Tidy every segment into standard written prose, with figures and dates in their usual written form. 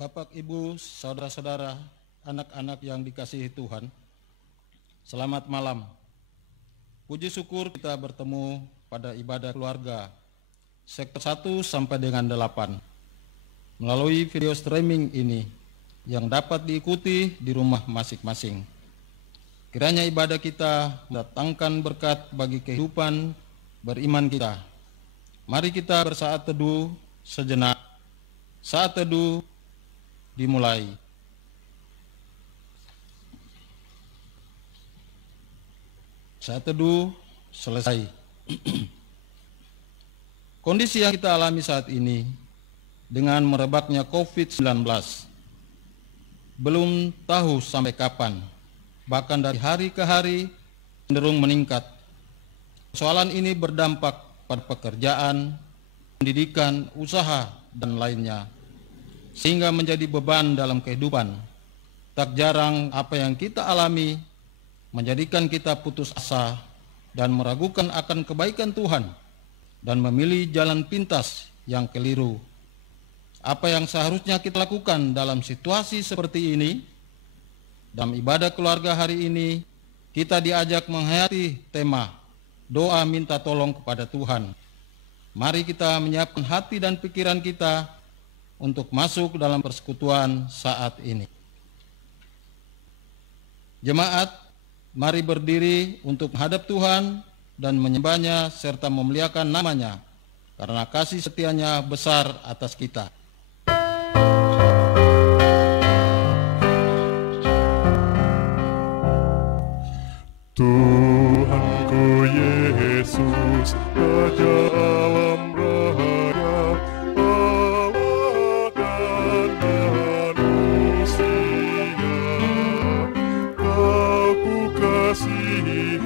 Bapak, Ibu, saudara-saudara, anak-anak yang dikasihi Tuhan, selamat malam. Puji syukur kita bertemu pada ibadah keluarga sektor 1 sampai dengan 8 melalui video streaming ini yang dapat diikuti di rumah masing-masing. Kiranya ibadah kita mendatangkan berkat bagi kehidupan beriman kita. Mari kita bersaat teduh sejenak. Saat teduh dimulai. Saat teduh selesai. Kondisi yang kita alami saat ini dengan merebaknya COVID-19 belum tahu sampai kapan, bahkan dari hari ke hari cenderung meningkat. Persoalan ini berdampak pada pekerjaan, pendidikan, usaha, dan lainnya, sehingga menjadi beban dalam kehidupan. Tak jarang apa yang kita alami menjadikan kita putus asa dan meragukan akan kebaikan Tuhan dan memilih jalan pintas yang keliru. Apa yang seharusnya kita lakukan dalam situasi seperti ini? Dalam ibadah keluarga hari ini, kita diajak menghayati tema doa minta tolong kepada Tuhan. Mari kita menyiapkan hati dan pikiran kita untuk masuk dalam persekutuan saat ini. Jemaat, mari berdiri untuk menghadap Tuhan dan menyembahnya serta memuliakan namanya, karena kasih setianya besar atas kita. Tuhanku Yesus, Raja alam raya, Allah dan manusia, Kau ku kasihi,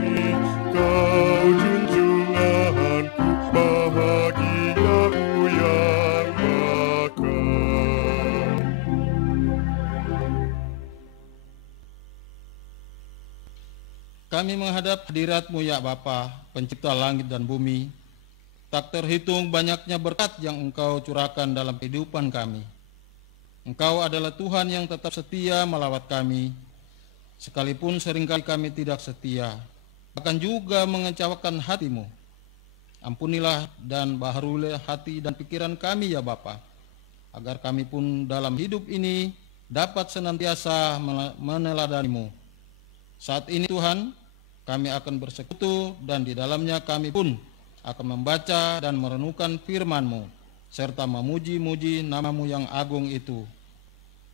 Kau junjunganku, bahagia ku yang makan. Kami menghadap hadirat-Mu ya Bapa, pencipta langit dan bumi. Tak terhitung banyaknya berkat yang Engkau curahkan dalam kehidupan kami. Engkau adalah Tuhan yang tetap setia melawat kami, sekalipun seringkali kami tidak setia, bahkan juga mengecewakan hati-Mu. Ampunilah dan baharulilah hati dan pikiran kami ya Bapa, agar kami pun dalam hidup ini dapat senantiasa meneladani-Mu. Saat ini Tuhan, kami akan bersekutu dan di dalamnya kami pun akan membaca dan merenungkan firman-Mu serta memuji-muji nama-Mu yang agung itu.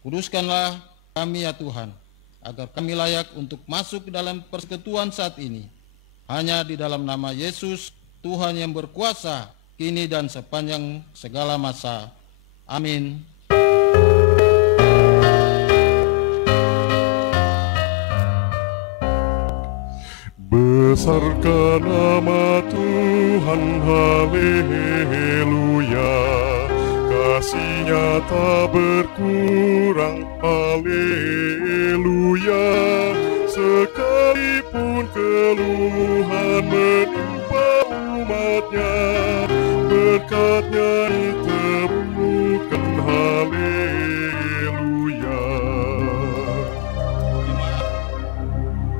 Kuduskanlah kami ya Tuhan, agar kami layak untuk masuk ke dalam persekutuan saat ini. Hanya di dalam nama Yesus, Tuhan yang berkuasa kini dan sepanjang segala masa. Amin. Besarkan nama Tuhan, haleluya, kasih-Nya tak berkurang, haleluya, sekalipun keluhan menimpa umat-Nya, berkat-Nya ditemukan, haleluya.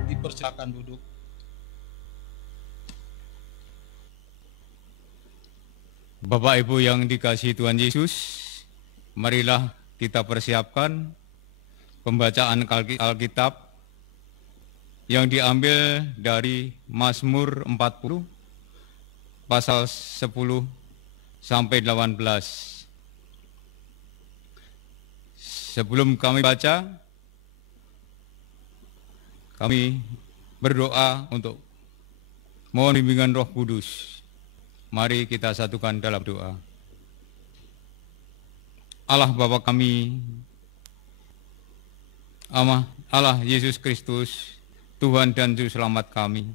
Dipersilakan duduk. Bapak Ibu yang dikasihi Tuhan Yesus, marilah kita persiapkan pembacaan Alkitab yang diambil dari Mazmur 40 pasal 10 sampai 18. Sebelum kami baca, kami berdoa untuk mohon bimbingan Roh Kudus. Mari kita satukan dalam doa. Allah Bapa kami, Allah Yesus Kristus, Tuhan dan Juru Selamat kami.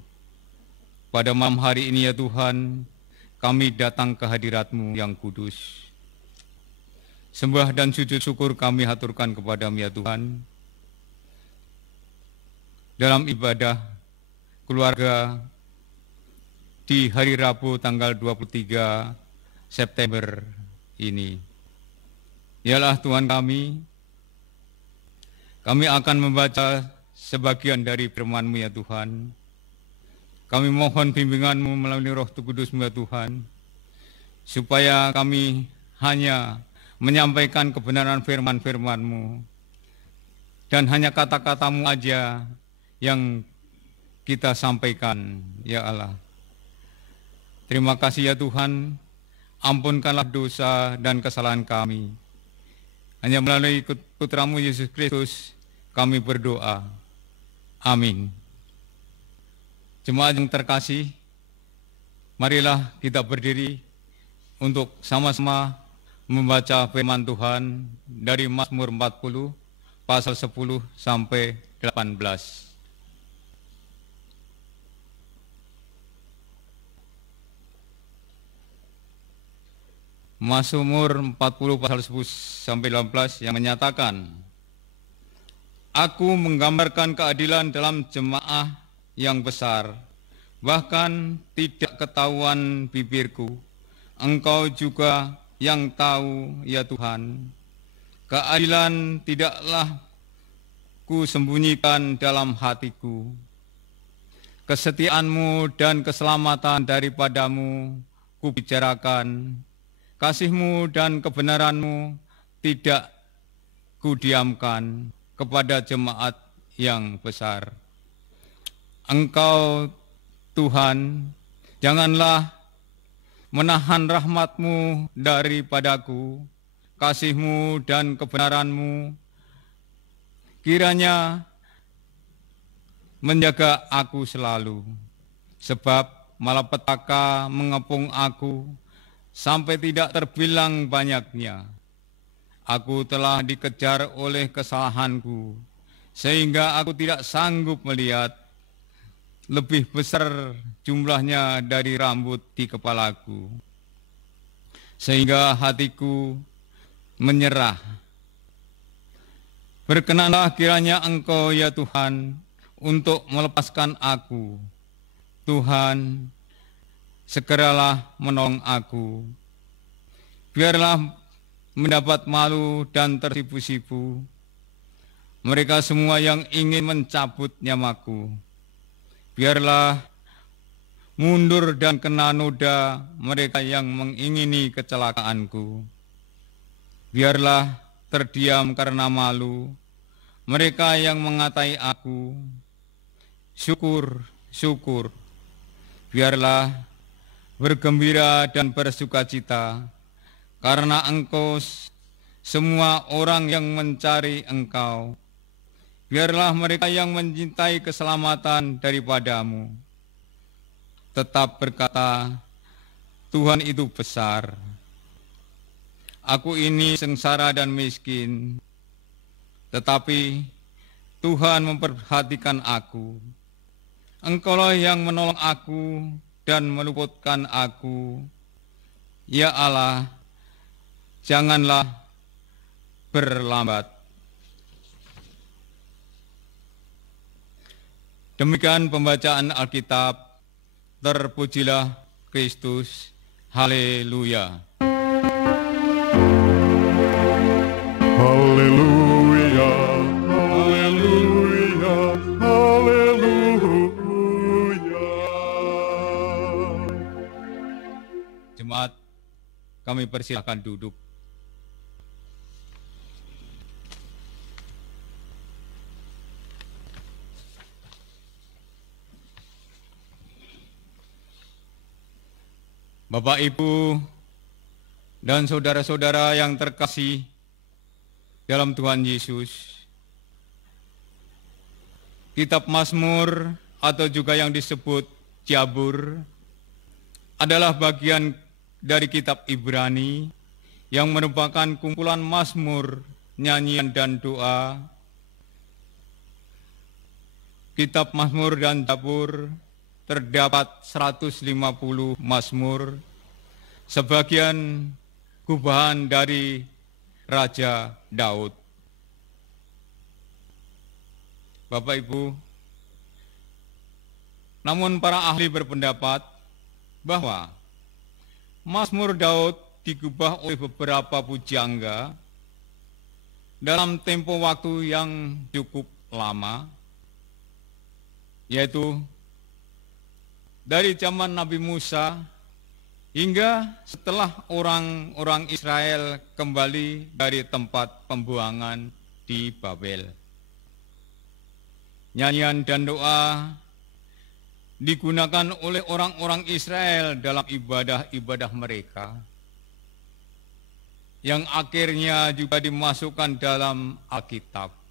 Pada malam hari ini ya Tuhan, kami datang ke hadirat-Mu yang kudus. Sembah dan sujud syukur kami haturkan kepada-Mu ya Tuhan. Dalam ibadah keluarga di hari Rabu tanggal 23 September ini. Yalah Tuhan kami, Kami akan membaca sebagian dari firman-Mu ya Tuhan. Kami mohon bimbingan-Mu melalui Roh Kudus-Mu ya Tuhan, supaya kami hanya menyampaikan kebenaran firman-firman-Mu, dan hanya kata-kata-Mu aja yang kita sampaikan, ya Allah. Terima kasih ya Tuhan, ampunkanlah dosa dan kesalahan kami. Hanya melalui Putra-Mu Yesus Kristus kami berdoa. Amin. Jemaat yang terkasih, marilah kita berdiri untuk sama-sama membaca firman Tuhan dari Mazmur 40 pasal 10 sampai 18. Mazmur 40 pasal 10 sampai 18 yang menyatakan, Aku menggambarkan keadilan dalam jemaah yang besar, bahkan tidak ketahuan bibirku. Engkau juga yang tahu ya Tuhan. Keadilan tidaklah ku sembunyikan dalam hatiku. Kesetiaan-Mu dan keselamatan daripadamu ku bicarakan. Kasih-Mu dan kebenaran-Mu tidak ku diamkan kepada jemaat yang besar. Engkau Tuhan, janganlah menahan rahmat-Mu daripadaku, kasih-Mu dan kebenaran-Mu kiranya menjaga aku selalu, sebab malapetaka mengepung aku sampai tidak terbilang banyaknya. Aku telah dikejar oleh kesalahanku, sehingga aku tidak sanggup melihat. Lebih besar jumlahnya dari rambut di kepalaku, sehingga hatiku menyerah. Berkenanlah kiranya Engkau ya Tuhan untuk melepaskan aku. Tuhan, segeralah menolong aku. Biarlah mendapat malu dan tersipu-sipu mereka semua yang ingin mencabut nyamaku. Biarlah mundur dan kena noda mereka yang mengingini kecelakaanku. Biarlah terdiam karena malu mereka yang mengatai aku. Syukur, syukur. Biarlah bergembira dan bersukacita karena Engkau semua orang yang mencari Engkau. Biarlah mereka yang mencintai keselamatan daripadamu tetap berkata, Tuhan itu besar. Aku ini sengsara dan miskin, tetapi Tuhan memperhatikan aku. Engkaulah yang menolong aku dan meluputkan aku. Ya Allah, janganlah berlambat. Demikian pembacaan Alkitab. Terpujilah Kristus. Haleluya. Haleluya, haleluya, haleluya. Jemaat, kami persilahkan duduk. Bapak, Ibu, dan saudara-saudara yang terkasih dalam Tuhan Yesus, Kitab Mazmur atau juga yang disebut Zabur adalah bagian dari kitab Ibrani yang merupakan kumpulan mazmur, nyanyian dan doa. Kitab Mazmur dan Zabur terdapat 150 mazmur, sebagian gubahan dari Raja Daud. Bapak Ibu, namun para ahli berpendapat bahwa Mazmur Daud digubah oleh beberapa pujangga dalam tempo waktu yang cukup lama, yaitu dari zaman Nabi Musa hingga setelah orang-orang Israel kembali dari tempat pembuangan di Babel. Nyanyian dan doa digunakan oleh orang-orang Israel dalam ibadah-ibadah mereka, yang akhirnya juga dimasukkan dalam Alkitab.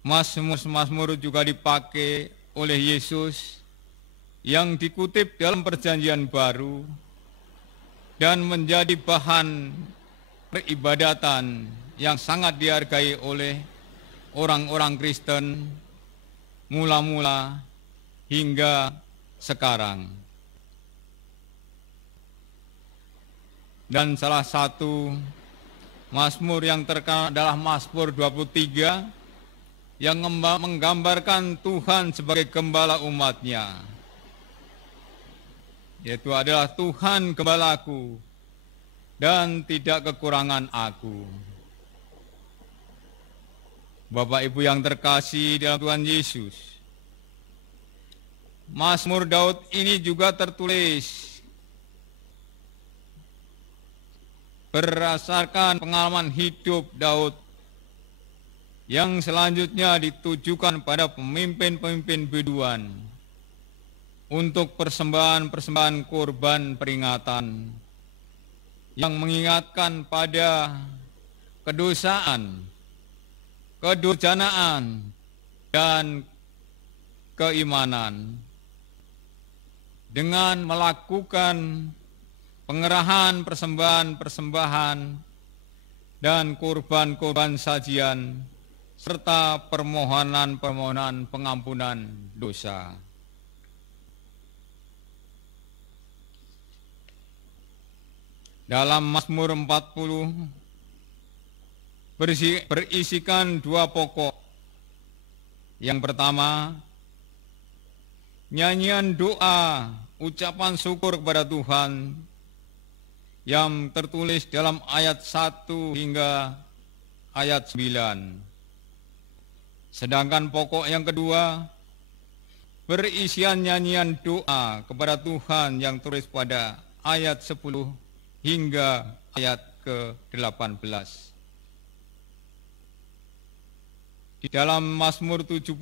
Mazmur juga dipakai oleh Yesus yang dikutip dalam Perjanjian Baru dan menjadi bahan peribadatan yang sangat dihargai oleh orang-orang Kristen mula-mula hingga sekarang. Dan salah satu Mazmur yang terkenal adalah Mazmur 23 yang menggambarkan Tuhan sebagai gembala umatnya, yaitu adalah Tuhan gembalaku dan tidak kekurangan aku. Bapak Ibu yang terkasih dalam Tuhan Yesus, Mazmur Daud ini juga tertulis berdasarkan pengalaman hidup Daud yang selanjutnya ditujukan pada pemimpin-pemimpin biduan untuk persembahan-persembahan kurban peringatan yang mengingatkan pada kedosaan, kedurjanaan, dan keimanan dengan melakukan pengerahan persembahan-persembahan dan kurban-kurban sajian serta permohonan-permohonan pengampunan dosa. Dalam Mazmur 40 berisikan dua pokok. Yang pertama, nyanyian doa, ucapan syukur kepada Tuhan yang tertulis dalam ayat 1 hingga ayat 9. Sedangkan pokok yang kedua, berisian nyanyian doa kepada Tuhan yang tertulis pada ayat 10 hingga ayat ke-18. Di dalam Mazmur 70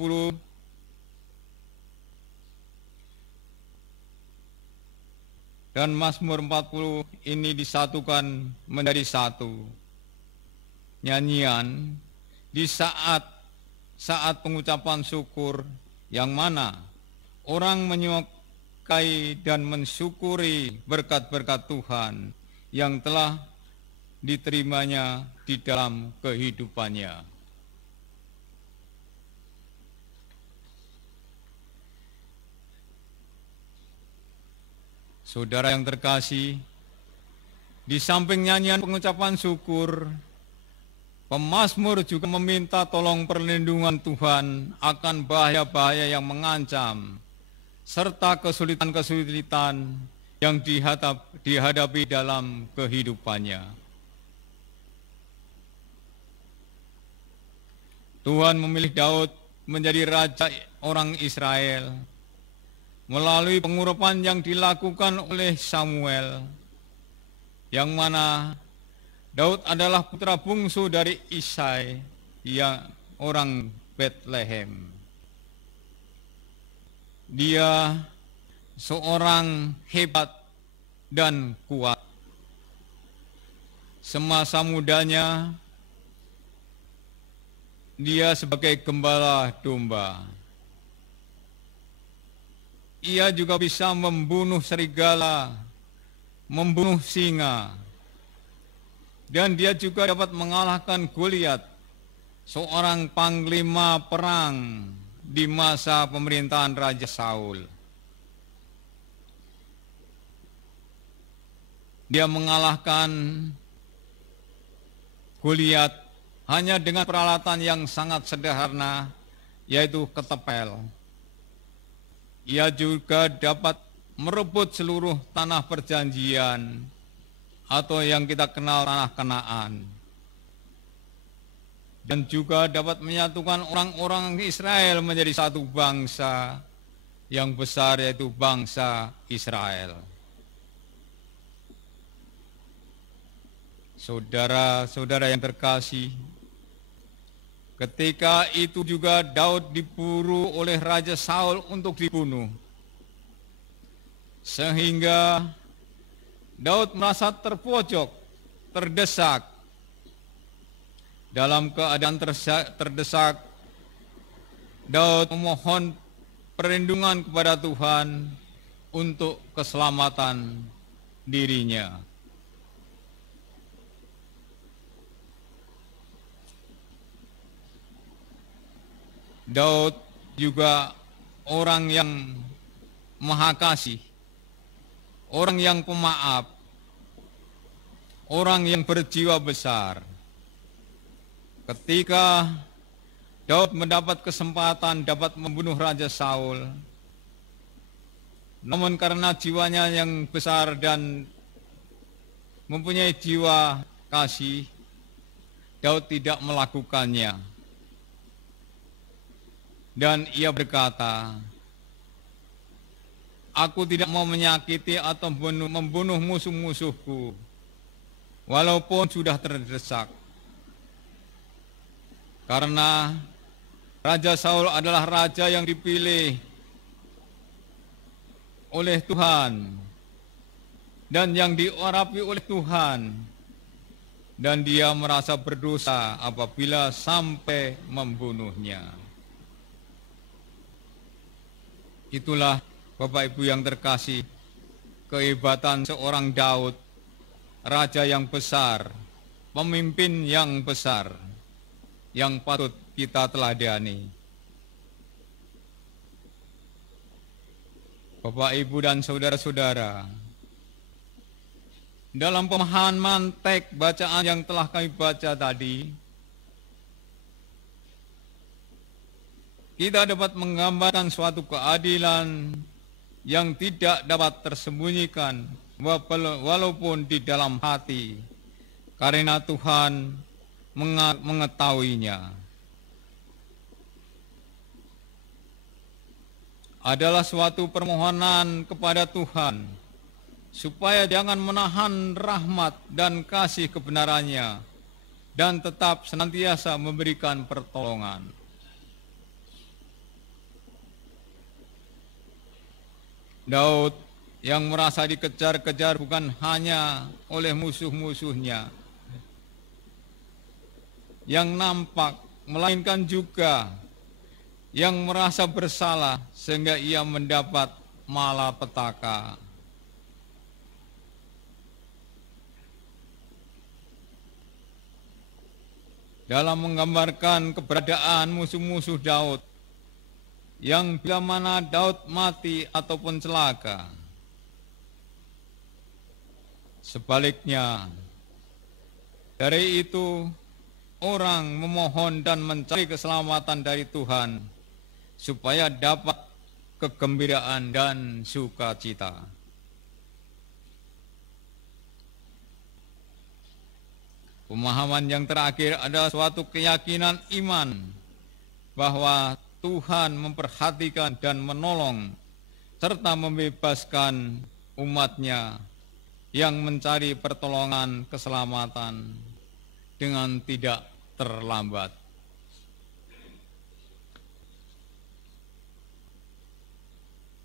dan Mazmur 40 ini disatukan menjadi satu nyanyian di saat pengucapan syukur, yang mana orang menyukai dan mensyukuri berkat-berkat Tuhan yang telah diterimanya di dalam kehidupannya. Saudara yang terkasih, di samping nyanyian pengucapan syukur, pemazmur juga meminta tolong perlindungan Tuhan akan bahaya-bahaya yang mengancam, serta kesulitan-kesulitan yang dihadapi dalam kehidupannya. Tuhan memilih Daud menjadi raja orang Israel melalui pengurapan yang dilakukan oleh Samuel, yang mana Daud adalah putra bungsu dari Isai, yang orang Bethlehem. Dia seorang hebat dan kuat. Semasa mudanya, dia sebagai gembala domba. Ia juga bisa membunuh serigala, membunuh singa, dan dia juga dapat mengalahkan Goliat, seorang panglima perang di masa pemerintahan Raja Saul. Dia mengalahkan Goliat hanya dengan peralatan yang sangat sederhana, yaitu ketepel. Ia juga dapat merebut seluruh tanah perjanjian atau yang kita kenal tanah Kanaan. Dan juga dapat menyatukan orang-orang Israel menjadi satu bangsa yang besar, yaitu bangsa Israel. Saudara-saudara yang terkasih, ketika itu juga Daud diburu oleh Raja Saul untuk dibunuh. Sehingga Daud merasa terpojok, terdesak. Dalam keadaan terdesak, Daud memohon perlindungan kepada Tuhan untuk keselamatan dirinya. Daud juga orang yang maha kasih, orang yang pemaaf, orang yang berjiwa besar. Ketika Daud mendapat kesempatan dapat membunuh Raja Saul, namun karena jiwanya yang besar dan mempunyai jiwa kasih, Daud tidak melakukannya. Dan ia berkata, "Aku tidak mau menyakiti atau membunuh musuh-musuhku, walaupun sudah terdesak. Karena Raja Saul adalah raja yang dipilih oleh Tuhan dan yang diurapi oleh Tuhan, dan dia merasa berdosa apabila sampai membunuhnya." Itulah Bapak Ibu yang terkasih, kehebatan seorang Daud, raja yang besar, pemimpin yang besar, yang patut kita teladani. Bapak, Ibu, dan saudara-saudara, dalam pemahaman teks bacaan yang telah kami baca tadi, kita dapat menggambarkan suatu keadilan yang tidak dapat tersembunyikan walaupun di dalam hati, karena Tuhan mengetahuinya. Adalah suatu permohonan kepada Tuhan supaya jangan menahan rahmat dan kasih kebenarannya dan tetap senantiasa memberikan pertolongan. Daud yang merasa dikejar-kejar bukan hanya oleh musuh-musuhnya yang nampak, melainkan juga yang merasa bersalah sehingga ia mendapat malapetaka. Dalam menggambarkan keberadaan musuh-musuh Daud, yang bila mana Daud mati ataupun celaka. Sebaliknya, dari itu orang memohon dan mencari keselamatan dari Tuhan supaya dapat kegembiraan dan sukacita. Pemahaman yang terakhir adalah suatu keyakinan iman bahwa Tuhan memperhatikan dan menolong serta membebaskan umat-Nya yang mencari pertolongan keselamatan dengan tidak terlambat.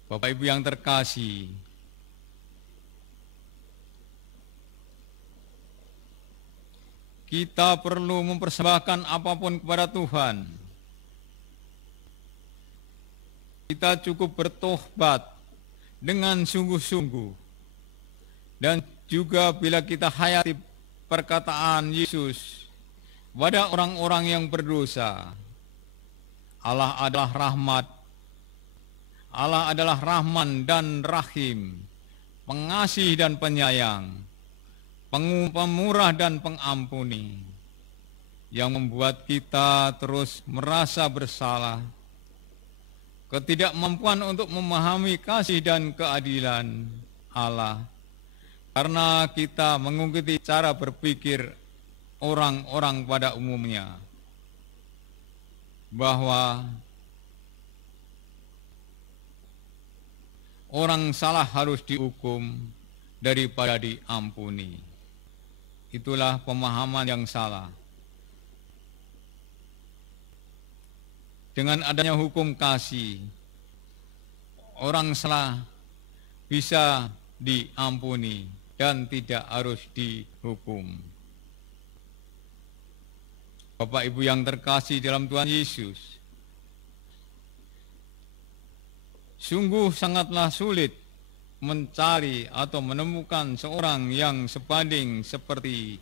Bapak Ibu yang terkasih, kita perlu mempersembahkan apapun kepada Tuhan. Kita cukup bertobat dengan sungguh-sungguh, dan juga bila kita hayati perkataan Yesus pada orang-orang yang berdosa, Allah adalah rahmat, Allah adalah Rahman dan Rahim, pengasih dan penyayang, pemurah dan pengampuni, yang membuat kita terus merasa bersalah ketidakmampuan untuk memahami kasih dan keadilan Allah, karena kita mengikuti cara berpikir orang-orang pada umumnya, bahwa orang salah harus dihukum daripada diampuni. Itulah pemahaman yang salah. Dengan adanya hukum kasih, orang salah bisa diampuni dan tidak harus dihukum. Bapak Ibu yang terkasih dalam Tuhan Yesus, sungguh sangatlah sulit mencari atau menemukan seorang yang sebanding seperti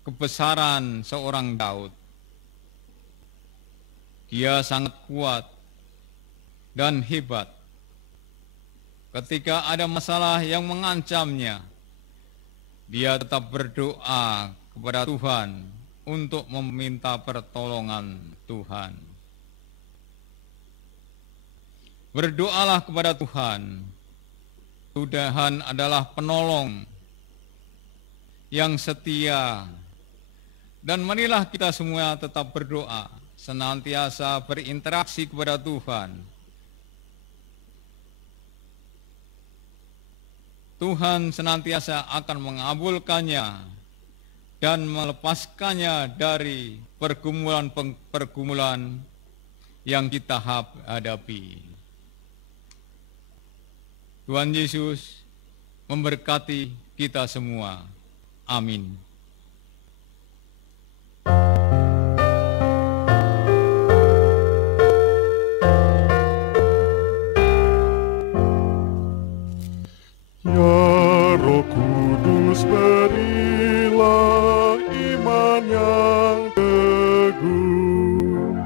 kebesaran seorang Daud. Dia sangat kuat dan hebat. Ketika ada masalah yang mengancamnya, dia tetap berdoa kepada Tuhan untuk meminta pertolongan Tuhan. Berdoalah kepada Tuhan. Tuhan adalah penolong yang setia. Dan marilah kita semua tetap berdoa, senantiasa berinteraksi kepada Tuhan. Tuhan senantiasa akan mengabulkannya dan melepaskannya dari pergumulan-pergumulan yang kita hadapi. Tuhan Yesus memberkati kita semua. Amin. Ya Roh Kudus, berilah iman yang teguh,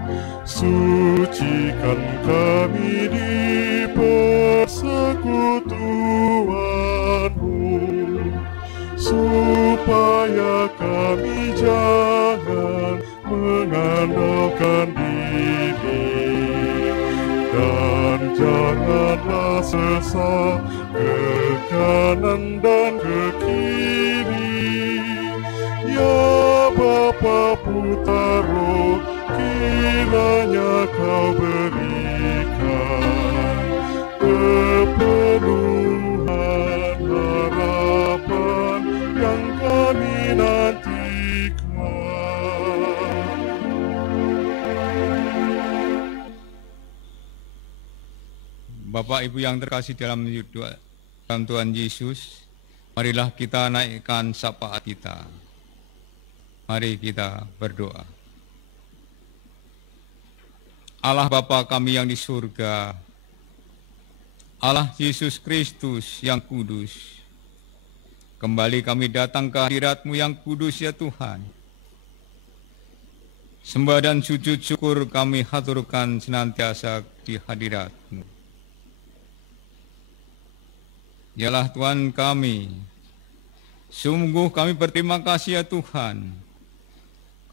sucikan kami di persekutuan-Mu, supaya kami jangan mengandalkan diri dan janganlah sesat ke kanan dan ke kiri. Ya Bapa, Putra, Roh, kiranya Kau berikan kepenuhan harapan yang kami nantikan. Bapak Ibu yang terkasih dalam Tuhan Yesus, marilah kita naikkan syafaat kita. Mari kita berdoa. Allah Bapa kami yang di surga, Allah Yesus Kristus yang kudus, kembali kami datang ke hadirat-Mu yang kudus ya Tuhan. Sembah dan sujud syukur kami haturkan senantiasa di hadirat-Mu. Yalah Tuhan kami, sungguh kami berterima kasih ya Tuhan,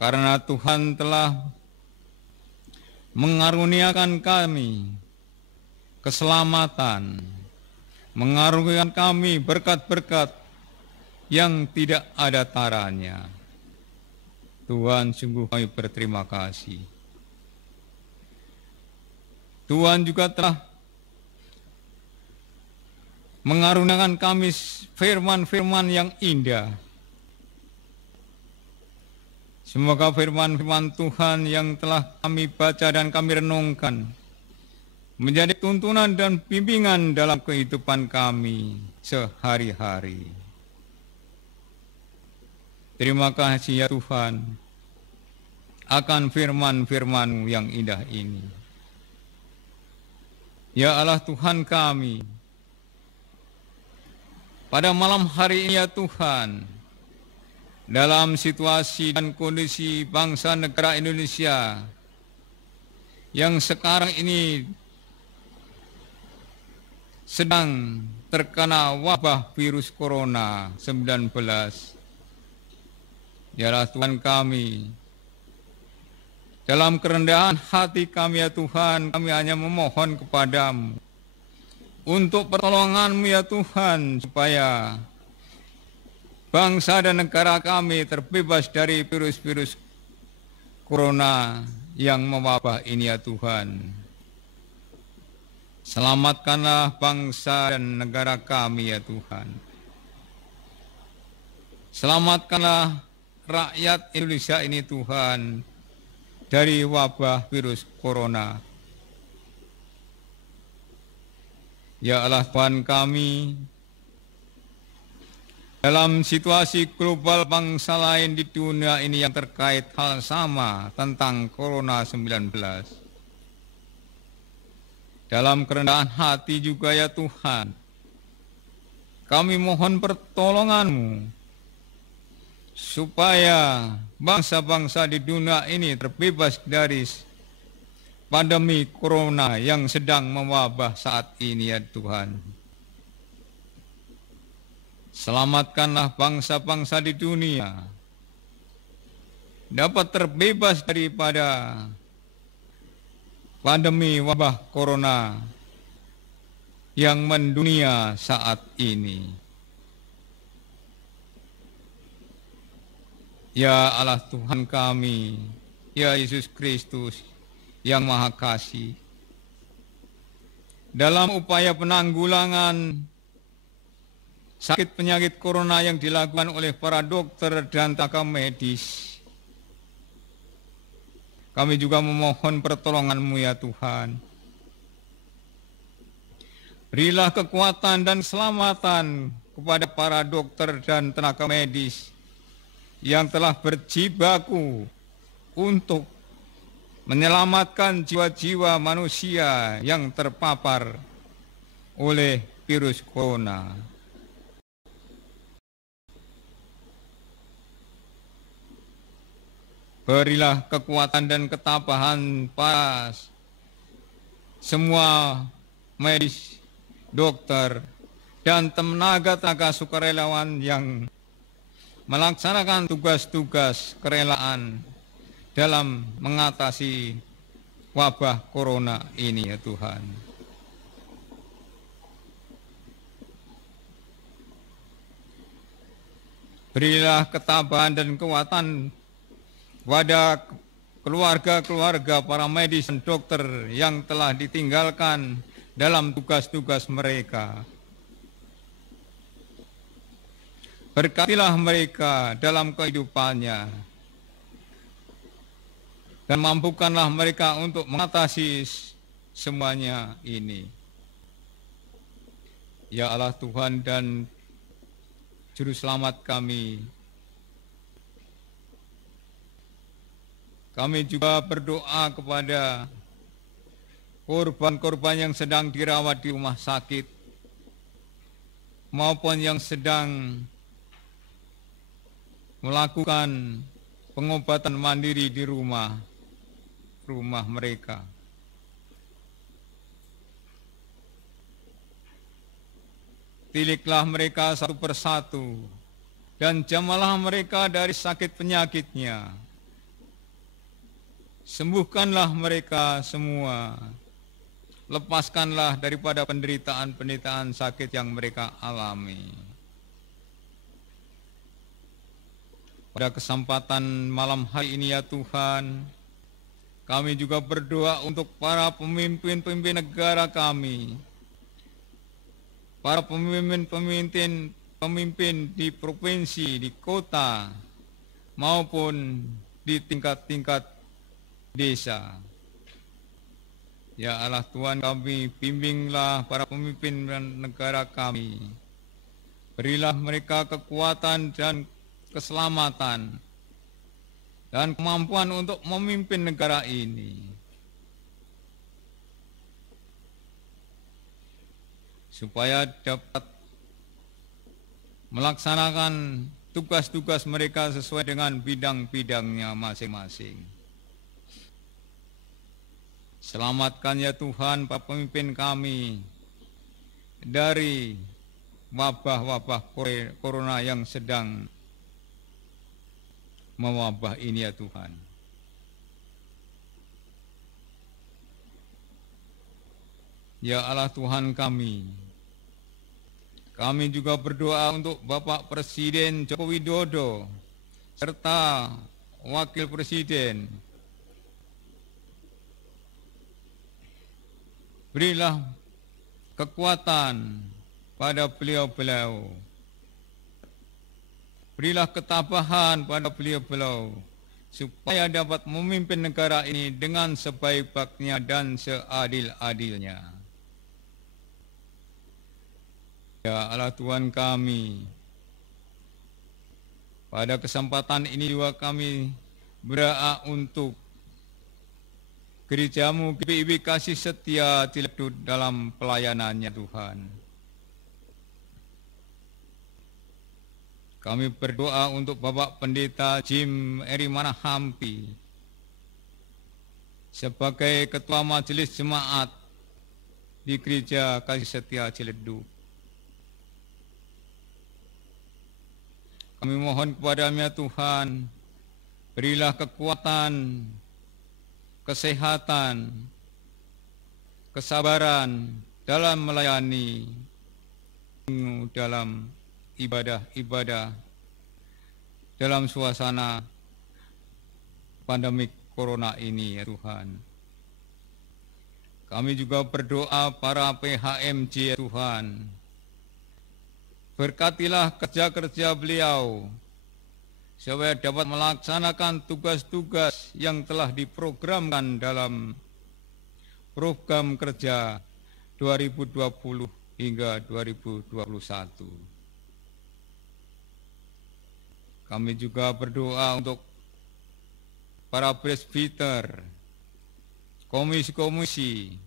karena Tuhan telah mengaruniakan kami keselamatan, mengaruniakan kami berkat-berkat yang tidak ada taranya. Tuhan, sungguh kami berterima kasih. Tuhan juga telah mengaruniakan kami firman-firman yang indah. Semoga firman-firman Tuhan yang telah kami baca dan kami renungkan menjadi tuntunan dan bimbingan dalam kehidupan kami sehari-hari. Terima kasih ya Tuhan akan firman-firman-Mu yang indah ini. Ya Allah Tuhan kami, pada malam hari ini ya Tuhan, dalam situasi dan kondisi bangsa negara Indonesia yang sekarang ini sedang terkena wabah virus corona 19. Ya Tuhan kami, Dalam kerendahan hati kami ya Tuhan, kami hanya memohon kepadamu untuk pertolongan-Mu ya Tuhan, supaya bangsa dan negara kami terbebas dari virus-virus corona yang mewabah ini ya Tuhan. Selamatkanlah bangsa dan negara kami ya Tuhan. Selamatkanlah rakyat Indonesia ini Tuhan dari wabah virus corona. Ya Allah Tuhan kami, dalam situasi global bangsa lain di dunia ini yang terkait hal sama tentang corona 19. Dalam kerendahan hati juga ya Tuhan, kami mohon pertolongan-Mu supaya bangsa-bangsa di dunia ini terbebas dari pandemi corona yang sedang mewabah saat ini ya Tuhan. Selamatkanlah bangsa-bangsa di dunia dapat terbebas daripada pandemi wabah corona yang mendunia saat ini. Ya Allah Tuhan kami, ya Yesus Kristus yang Maha Kasih, dalam upaya penanggulangan sakit penyakit corona yang dilakukan oleh para dokter dan tenaga medis, kami juga memohon pertolongan-Mu ya Tuhan. Berilah kekuatan dan keselamatan kepada para dokter dan tenaga medis yang telah berjibaku untuk menyelamatkan jiwa-jiwa manusia yang terpapar oleh virus corona. Berilah kekuatan dan ketabahan para semua medis, dokter, dan tenaga-tenaga sukarelawan yang melaksanakan tugas-tugas kerelaan dalam mengatasi wabah corona ini ya Tuhan. Berilah ketabahan dan kekuatan pada keluarga-keluarga para medis dan dokter yang telah ditinggalkan dalam tugas-tugas mereka. Berkatilah mereka dalam kehidupannya dan mampukanlah mereka untuk mengatasi semuanya ini. Ya Allah Tuhan dan Juru Selamat kami, kami juga berdoa kepada korban-korban yang sedang dirawat di rumah sakit maupun yang sedang melakukan pengobatan mandiri di rumah mereka. Tiliklah mereka satu persatu dan jamalah mereka dari sakit penyakitnya. Sembuhkanlah mereka semua. Lepaskanlah daripada penderitaan-penderitaan sakit yang mereka alami. Pada kesempatan malam hari ini ya Tuhan, kami juga berdoa untuk para pemimpin-pemimpin negara kami, para pemimpin di provinsi, di kota, maupun di tingkat-tingkat desa. Ya Allah Tuhan kami, bimbinglah para pemimpin negara kami. Berilah mereka kekuatan dan keselamatan dan kemampuan untuk memimpin negara ini, supaya dapat melaksanakan tugas-tugas mereka sesuai dengan bidang-bidangnya masing-masing. Selamatkan ya Tuhan para pemimpin kami dari wabah-wabah corona yang sedang mewabah ini ya Tuhan. Ya Allah Tuhan kami juga berdoa untuk Bapak Presiden Joko Widodo serta Wakil Presiden. Berilah kekuatan pada beliau-beliau. Berilah ketabahan pada beliau-beliau supaya dapat memimpin negara ini dengan sebaik-baiknya dan seadil-adilnya. Ya Allah Tuhan kami, pada kesempatan ini juga kami berdoa untuk gerejamu GPIB Kasih Setia Ciledug dalam pelayanannya Tuhan. Kami berdoa untuk Bapak Pendeta Jim Erimana Hampi sebagai Ketua Majelis Jemaat di Gereja Kasih Setia Ciledug. Kami mohon kepada-Nya Tuhan, berilah kekuatan, kesehatan, kesabaran dalam melayani, dalam ibadah-ibadah dalam suasana pandemik corona ini ya Tuhan. Kami juga berdoa para PHMJ ya Tuhan. Berkatilah kerja-kerja beliau supaya dapat melaksanakan tugas-tugas yang telah diprogramkan dalam program kerja 2020 hingga 2021. Kami juga berdoa untuk para presbiter, komisi-komisi.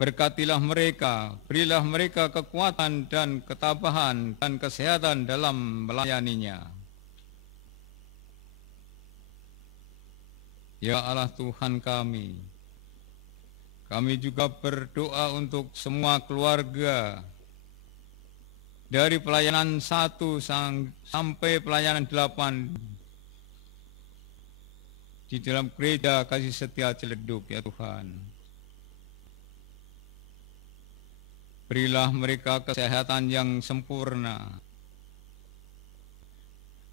Berkatilah mereka, berilah mereka kekuatan dan ketabahan dan kesehatan dalam melayaninya. Ya Allah Tuhan kami juga berdoa untuk semua keluarga, dari pelayanan 1 sampai pelayanan 8 di dalam Gereja Kasih Setia Ciledug ya Tuhan. Berilah mereka kesehatan yang sempurna.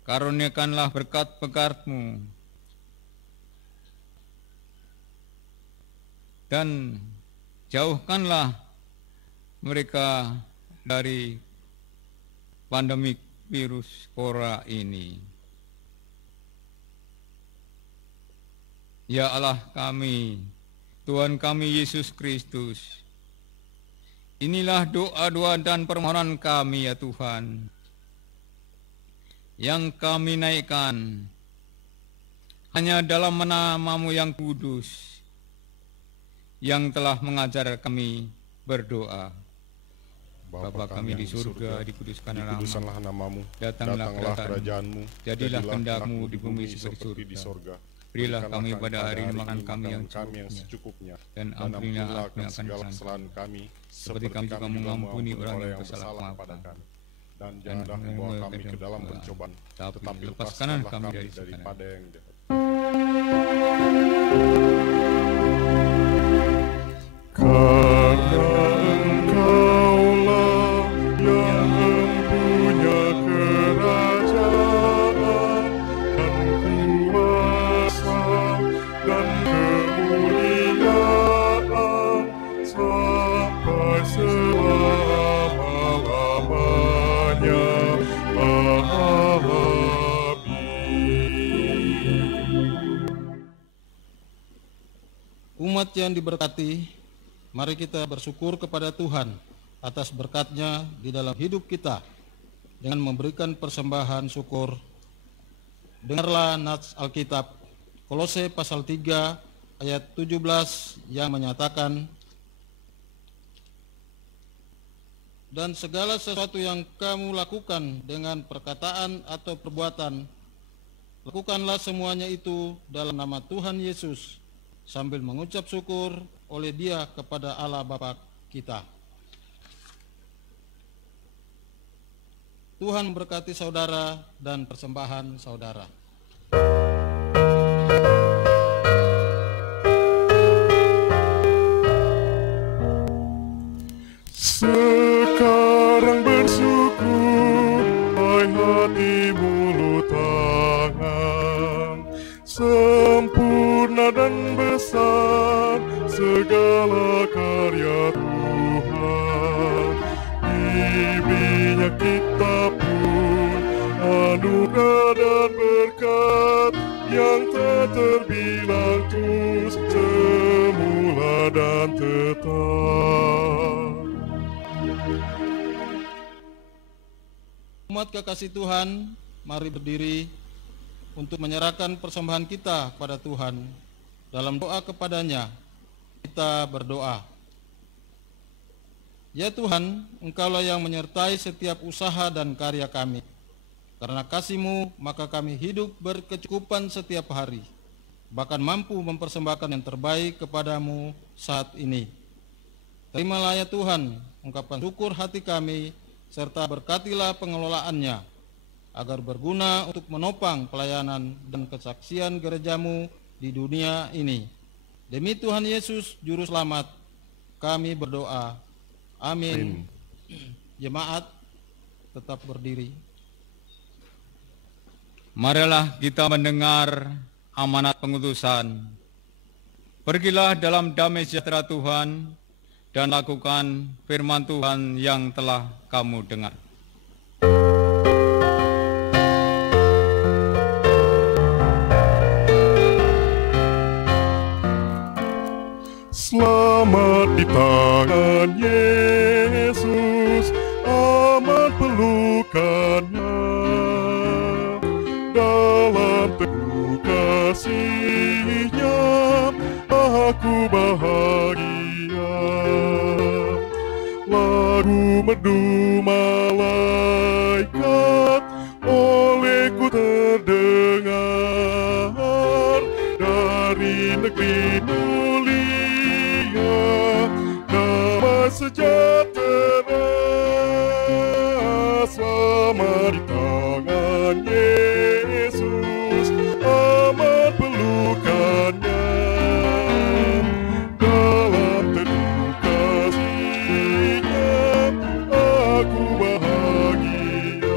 Karuniakanlah berkat-berkat-Mu dan jauhkanlah mereka dari pandemik virus corona ini. Ya Allah kami, Tuhan kami Yesus Kristus, inilah doa-doa dan permohonan kami ya Tuhan, yang kami naikkan hanya dalam nama-Mu yang kudus, yang telah mengajar kami berdoa. Bapa kami di surga, dikuduskanlah namamu, datanglah kerajaan-Mu, jadilah kehendak-Mu di bumi seperti di sorga. Berilah kami pada hari ini makan kami yang secukupnya, dan ampunilah segala kesalahan kami, seperti kami juga mengampuni orang yang bersalah kepada kami. Dan janganlah membawa kami ke dalam pencobaan, tetapi lepaskanlah kami daripada yang jahat. Umat yang diberkati, mari kita bersyukur kepada Tuhan atas berkat-Nya di dalam hidup kita dengan memberikan persembahan syukur. Dengarlah nats Alkitab Kolose pasal 3 ayat 17 yang menyatakan, dan segala sesuatu yang kamu lakukan dengan perkataan atau perbuatan, lakukanlah semuanya itu dalam nama Tuhan Yesus, sambil mengucap syukur oleh Dia kepada Allah Bapa kita. Tuhan berkati saudara dan persembahan saudara. anugerah dan berkat yang tak terbilang terus semula dan tetap. Umat kekasih Tuhan, mari berdiri untuk menyerahkan persembahan kita kepada Tuhan. Dalam doa kepadanya, kita berdoa. Ya Tuhan, Engkaulah yang menyertai setiap usaha dan karya kami. Karena kasih-Mu, maka kami hidup berkecukupan setiap hari, bahkan mampu mempersembahkan yang terbaik kepadamu saat ini. Terimalah ya Tuhan, ungkapan syukur hati kami, serta berkatilah pengelolaannya, agar berguna untuk menopang pelayanan dan kesaksian gereja-Mu di dunia ini. Demi Tuhan Yesus, Juru Selamat, kami berdoa. Amin. Jemaat, tetap berdiri. Marilah kita mendengar amanat pengutusan. Pergilah dalam damai sejahtera Tuhan dan lakukan firman Tuhan yang telah kamu dengar. Selamat di tangan Yesus, aman pelukannya. Dalam teguh kasih-Nya, aku bahagia. Lagu merdu malaikat olehku terdengar dari negeri mulia, damai sejahtera. Selamat di tangan Yesus, aman pelukannya. Dalam teduh kasih-Nya, aku bahagia.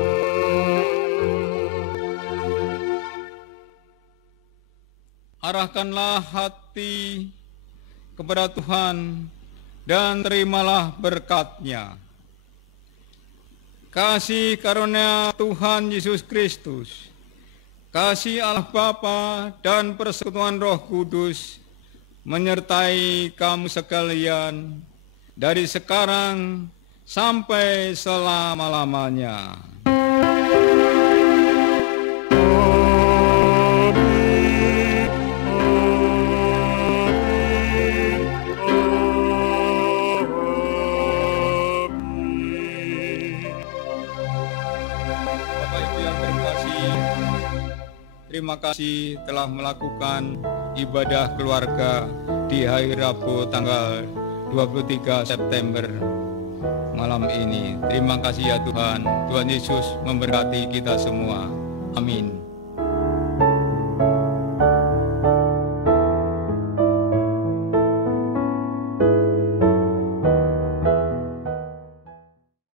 Arahkanlah hati kepada Tuhan dan terimalah berkat-Nya. Kasih karunia Tuhan Yesus Kristus, kasih Allah Bapa dan persekutuan Roh Kudus menyertai kamu sekalian dari sekarang sampai selama-lamanya. Terima kasih telah melakukan ibadah keluarga di hari Rabu tanggal 23 September malam ini. Terima kasih ya Tuhan. Tuhan Yesus memberkati kita semua. Amin.